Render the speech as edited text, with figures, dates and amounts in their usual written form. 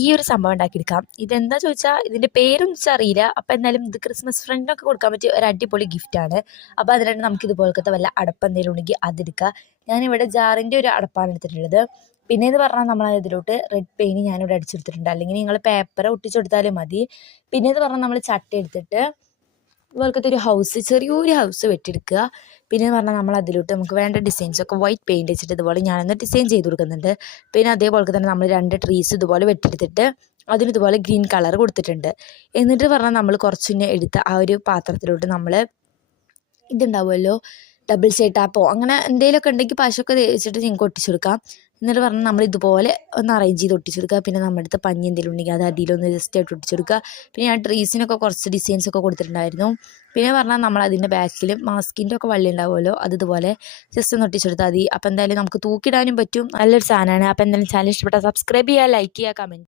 ഈ ഒരു സംഭവം ഉണ്ടാക്കിയെടുക്കാം. ഇതെന്താ ചോദിച്ചാൽ ഇതിൻ്റെ പേരൊന്നും വെച്ചാൽ അറിയില്ല. അപ്പോൾ എന്തായാലും ഇത് ക്രിസ്മസ് ഫ്രണ്ടിനൊക്കെ കൊടുക്കാൻ പറ്റിയ ഒരു അടിപൊളി ഗിഫ്റ്റാണ്. അപ്പോൾ അതിനായിട്ട് നമുക്ക് ഇതുപോലത്തെ വല്ല അടപ്പ് എന്തെങ്കിലും ഉണ്ടെങ്കിൽ അതെടുക്കുക. ഞാനിവിടെ ജാറിൻ്റെ ഒരു അടപ്പാണ് എടുത്തിട്ടുള്ളത്. പിന്നെ എന്ന് പറഞ്ഞാൽ നമ്മൾ ഇതിലോട്ട് റെഡ് പെയിൻറ്റ് ഞാനിവിടെ അടിച്ചെടുത്തിട്ടുണ്ട്. അല്ലെങ്കിൽ നിങ്ങൾ പേപ്പർ ഒട്ടിച്ചെടുത്താലും മതി. പിന്നെ എന്ന് പറഞ്ഞാൽ നമ്മൾ ചട്ട എടുത്തിട്ട് ഇതുപോലത്തെ ഒരു ചെറിയൊരു ഹൗസ് വെട്ടിയെടുക്കുക. പിന്നെ എന്ന് പറഞ്ഞാൽ നമ്മൾ അതിലോട്ട് നമുക്ക് വേണ്ട ഡിസൈൻസൊക്കെ വൈറ്റ് പെയിൻറ്റ് വെച്ചിട്ട് ഇതുപോലെ ഞാനൊന്ന് ഡിസൈൻ ചെയ്ത് കൊടുക്കുന്നുണ്ട്. പിന്നെ അതേപോലെ തന്നെ നമ്മൾ 2 ട്രീസ് ഇതുപോലെ വെട്ടിയെടുത്തിട്ട് അതിന് ഇതുപോലെ ഗ്രീൻ കളർ കൊടുത്തിട്ടുണ്ട്. എന്നിട്ട് പറഞ്ഞാൽ നമ്മൾ കുറച്ച് എടുത്ത ആ ഒരു പാത്രത്തിലോട്ട് നമ്മൾ ഇതുണ്ടാവുമല്ലോ ഡബിൾ സൈഡ് ടാപ്പോ അങ്ങനെ എന്തെങ്കിലുമൊക്കെ ഉണ്ടെങ്കിൽ പശയൊക്കെ തേച്ചിട്ട് നിങ്ങൾക്ക് ഒട്ടിച്ചെടുക്കാം. എന്നിട്ട് പറഞ്ഞാൽ നമ്മൾ ഇതുപോലെ ഒന്ന് അറേഞ്ച് ചെയ്ത് ഒട്ടിച്ചെടുക്കുക. പിന്നെ നമ്മുടെ അടുത്ത് പഞ്ഞി എന്തെങ്കിലും ഉണ്ടെങ്കിൽ അത് അടിയിലൊന്ന് ജസ്റ്റ് ആയിട്ട് ഒട്ടിച്ചെടുക്കുക. പിന്നെ ഞാൻ ട്രീസിനൊക്കെ കുറച്ച് ഡിസൈൻസൊക്കെ കൊടുത്തിട്ടുണ്ടായിരുന്നു. പിന്നെ പറഞ്ഞാൽ നമ്മൾ അതിൻ്റെ ബാക്കിൽ മാസ്കിൻ്റെ ഒക്കെ വള്ളി ഉണ്ടാവുമല്ലോ അത് ഇതുപോലെ ജസ്റ്റ് ഒന്ന് ഒട്ടിച്ചെടുത്താൽ മതി. അപ്പോൾ എന്തായാലും നമുക്ക് തൂക്കിടാനും പറ്റും. നല്ലൊരു സാധനമാണ്. അപ്പോൾ എന്തായാലും ചാനൽ ഇഷ്ടപ്പെട്ടാൽ സബ്സ്ക്രൈബ് ചെയ്യുക, ലൈക്ക് ചെയ്യുക, കമൻറ്റ്